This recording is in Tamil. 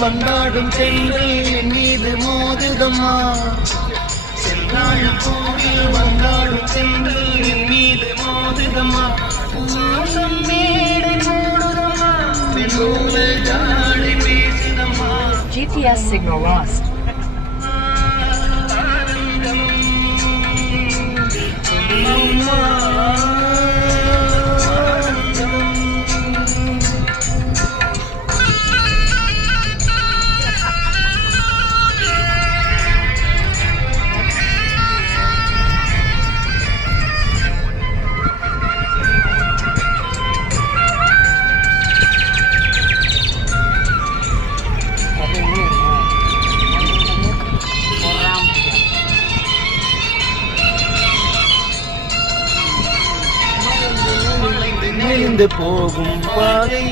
வந்தாடும் செல்கள் என் மீது மோதுதம்மா செல்லாடும் கோவில் வந்தாடும் செல்கள் என் மீது மோதுதம்மா பூசம் மேடை மூடுதம்மா பெண்ணூல ஜாடை பேசுதம்மா GPS signal lost. போகும் பாதை